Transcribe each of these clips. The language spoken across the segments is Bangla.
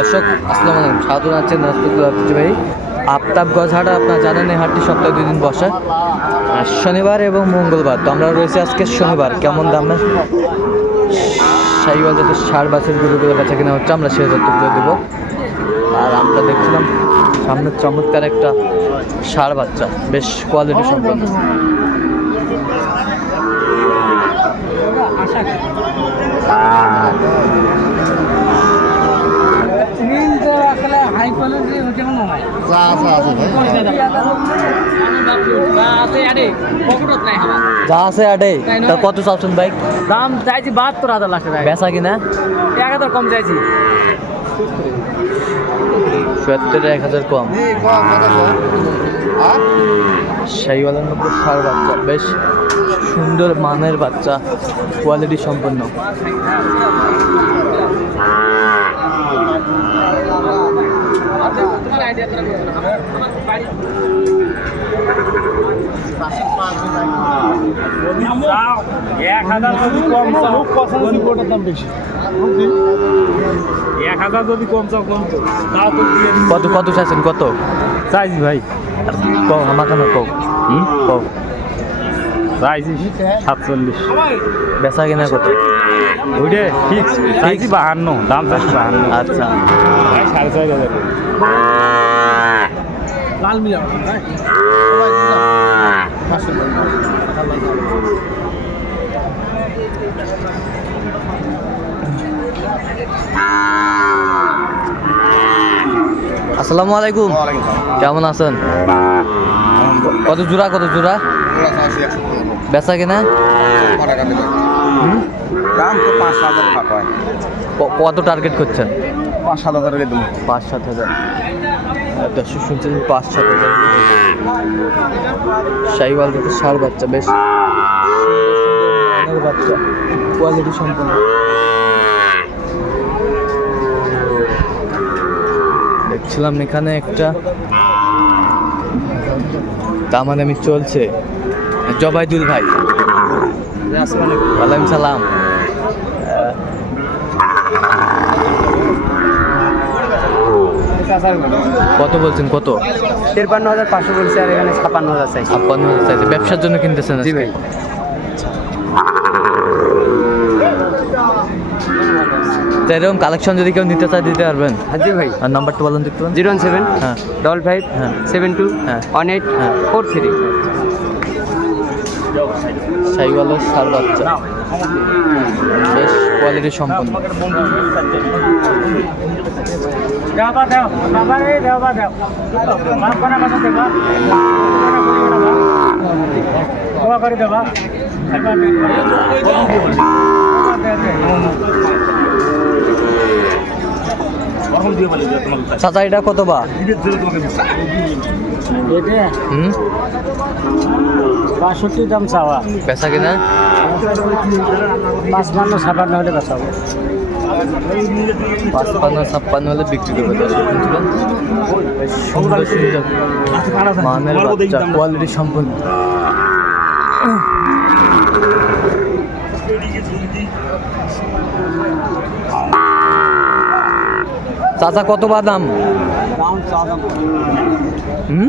দর্শক, আসসালামু আলাইকুম। স্বাগত জানাচ্ছি নাজপুর আব্দুল ভাই আফতাবগঞ্জ আপনারা জানেন এই হাটটি সপ্তাহে দুই দিন বসে। শনিবার এবং মঙ্গলবার, তো আমরা রয়েছে আজকে শনিবার। কেমন দামে সাইওয়াল যাতে সার বাসের গরুগুলো বেচা কেনা হচ্ছে, আমরা সে যতগুলো দেবো। আর আমরা দেখছিলাম, সামনে চমৎকার একটা সার বাচ্চা, বেশ কোয়ালিটি সম্পন্ন। যা আছে আছে যা আছে আডে তা কত চাচ্ছেন বাইক দাম চাইছি বাহাত্তর হাজার লাখ টাকা বেচা কিনা? এক হাজার কম চাইছি। সত্তর এক হাজার কম। কম মধ্যে সার বাচ্চা বেশ সুন্দর মানের বাচ্চা কোয়ালিটি সম্পন্ন। এক হাজার যদি কম চাও কম তো। কত কত চাইছেন? কত? চাইছি ভাই। কম আমাকে না কম কম চাইছি সাতচল্লিশ। বেচা কিনা কত? ওইটা ফিক্স চাইছি বাহান্ন দাম চাইছি বাহান্ন। আচ্ছা। সাড়ে চার হাজার। লাল মিলা আসসালামু আলাইকুম। কেমন আছেন? কত জোড়া কত জোড়া? বেচা কিনা? কত টার্গেট করছেন? পাঁচ সাত হাজার পাঁচ সাত হাজার। দর্শক শুনছেন পাঁচ সাত হাজার। শাহিওয়াল থেকে সার বাচ্চা বেশ। বাচ্চা। কোয়ালিটি সম্পন্ন। দেখছিলাম এখানে একটা দামাদামি চলছে। জবাইদুল ভাই। ওয়ালাইকুম সালাম। কত বলছেন কত? তিরপান্ন হাজার পাঁচশো বলছে আর এখানে ছাপান্ন হাজার চাইছি। ছাপ্পান্ন হাজার চাইছে। ব্যবসার জন্য কিনতেছেন জি ভাই। তো এরকম কালেকশন যদি কেউ নিতে চায় দিতে পারবেন। হ্যাঁ জি ভাই। আর নাম্বারটা বলেন দেখতে পারেন জিরো ওয়ান সেভেন হ্যাঁ। ডবল ফাইভ হ্যাঁ। সেভেন টু হ্যাঁ। ওয়ান এইট হ্যাঁ। ফোর থ্রি সাইওয়ালের সার বাচ্চা। বেশ কোয়ালিটি সম্পন্ন। করে দেবা। চাচা এটা কত বা? বাষট্টি দাম চাওয়া। কিনা? পাঁচপান্ন ছাপান্ন হলে বেচাবো পাঁচপান্ন ছাপ্পান্ন হলে বিক্রি করবে দর্শক শুনছিলেন বেশ সুন্দর সুন্দর মানের বাচ্চা কোয়ালিটি সম্পন্ন। চাচা, কত বা দাম? হুম?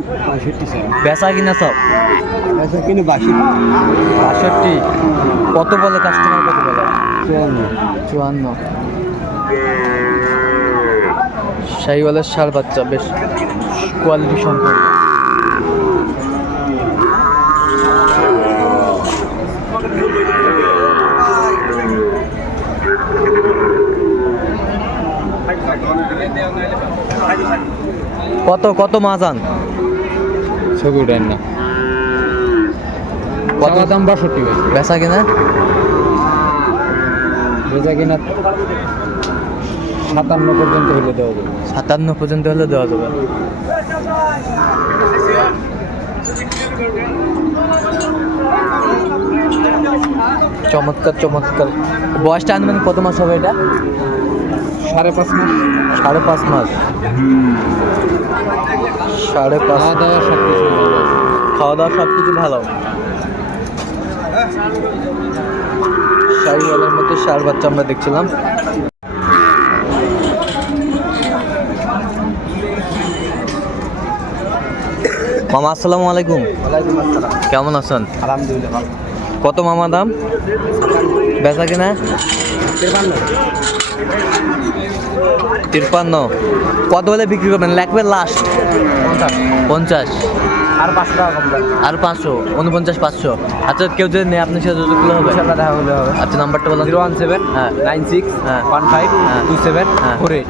বেচা কিনা সব? কিন্তু বাষট্টি। বাষট্টি কত বলে কাস্টমার কত বলে? চুয়ান্ন। শাহিওয়ালের সার বাচ্চা, বেশ কোয়ালিটি সম্পন্ন। কত কত মাজান ছবি উঠেন না। কত? দাম বাষট্টি বেচা কিনা? বেচা কিনা সাতান্ন পর্যন্ত হলে দেওয়া যাবে। সাতান্ন পর্যন্ত হলে দেওয়া যাবে। চমৎকার চমৎকার। বয়সটা আনবেন কত মাস হবে এটা? সাড়ে পাঁচ মাস। সাড়ে পাঁচ মাস। সাড়ে পাঁচ দাওয়া সব কিছু খাওয়া দাওয়া সব কিছু ভালো। শাড়িওয়ালার মতো ষাড় বাচ্চা আমরা দেখছিলাম। মামা আসসালামু আলাইকুম। কেমন আছেন? আলহামদুলিল্লাহ ভালো। কত মামা দাম? বেচা কিনা? তিরপান্ন। কত হলে বিক্রি করবেন? লাগবে লাস্ট পঞ্চাশ। আর পাঁচশো টাকা আর পাঁচশো। উনপঞ্চাশ পাঁচশো। আচ্ছা কেউ যদি নেই আপনার সাথে যোগাযোগ হবে? সামনে দেখা হলে হবে। আচ্ছা নাম্বারটা বলেন। জিরো ওয়ান সেভেন হ্যাঁ। নাইন সিক্স হ্যাঁ। ওয়ান ফাইভ হ্যাঁ। টু সেভেন হ্যাঁ। Four eight.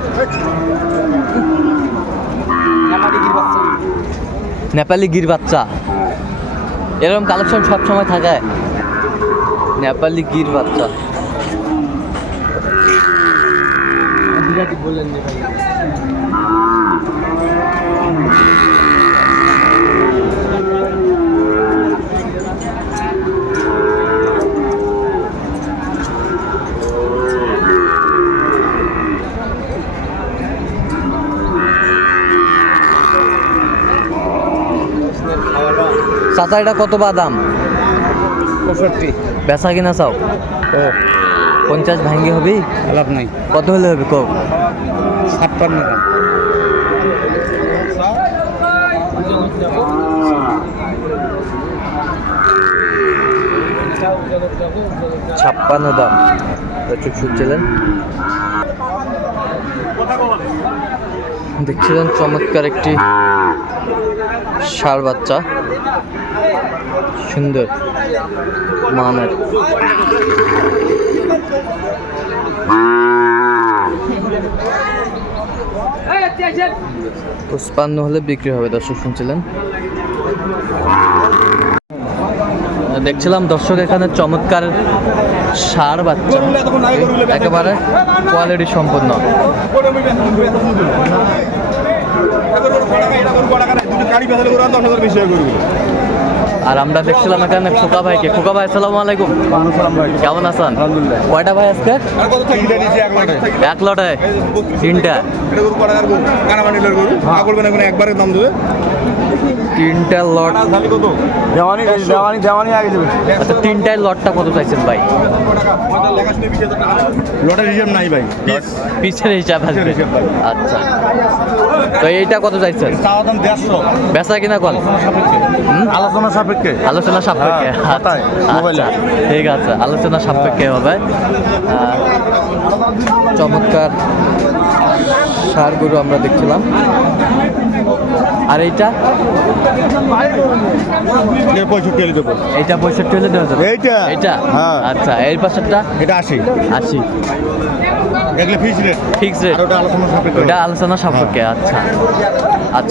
নেপালি গির বাচ্চা। এরকম কালেকশন সব সময় থাকে? নেপালি গির বাচ্চা। চাচা এটা কত বাদাম? পঁয়ষট্টি। বেচা কিনা চাও? ও পঞ্চাশ ভাঙ্গি হবি? লাভ নাই। কত হলে হবে কম ছাপ্পান্ন দাম ছাপ্পান্ন দাম। শুনছিলেন দেখছিলেন চমৎকার একটি ষাঁড় বাচ্চা। সুন্দর মানের। পুষ্পান্ন হলে বিক্রি হবে দর্শক শুনছিলেন। দেখছিলাম দর্শক এখানে চমৎকার সার বাচ্চা। একেবারে কোয়ালিটি সম্পন্ন। আর আমরা দেখছিলাম এখানে খোকা ভাইকে। খোকা ভাই আসসালামু আলাইকুম। কেমন আছেন? কয়টা ভাই আজকে? এক লটায় তিনটা? একবারে দাম দেবে তিনটা লট। দেওয়ানি দেওয়ানি দেওয়ানি আগে দেবে। আচ্ছা তিনটায় লটটা কত চাইছেন ভাই? লটের হিসাব নাই ভাই। পিছের হিসাব আচ্ছা। তো এইটা কত চাইছেন? বেচা কিনা কল আলোচনা সাপেক্ষে। আলোচনা সাপেক্ষে। হ্যাঁ, আচ্ছা, খাতায়, মোবাইলে। আচ্ছা, ঠিক আছে আলোচনা সাপেক্ষে হবে। চমৎকার সার গরু আমরা দেখছিলাম। আর এইটা? পঁয়ষট্টি এলে দেবো। এইটা পঁয়ষট্টি হলে দেওয়া যাবে। এইটা? এইটা? হ্যাঁ। আচ্ছা এর পাশেরটা? এটা আশি। আশি। দেখলে ফিক্স রেট ফিক্স রেট আলোচনা ওটা আলোচনা সাপেক্ষে আচ্ছা। আচ্ছা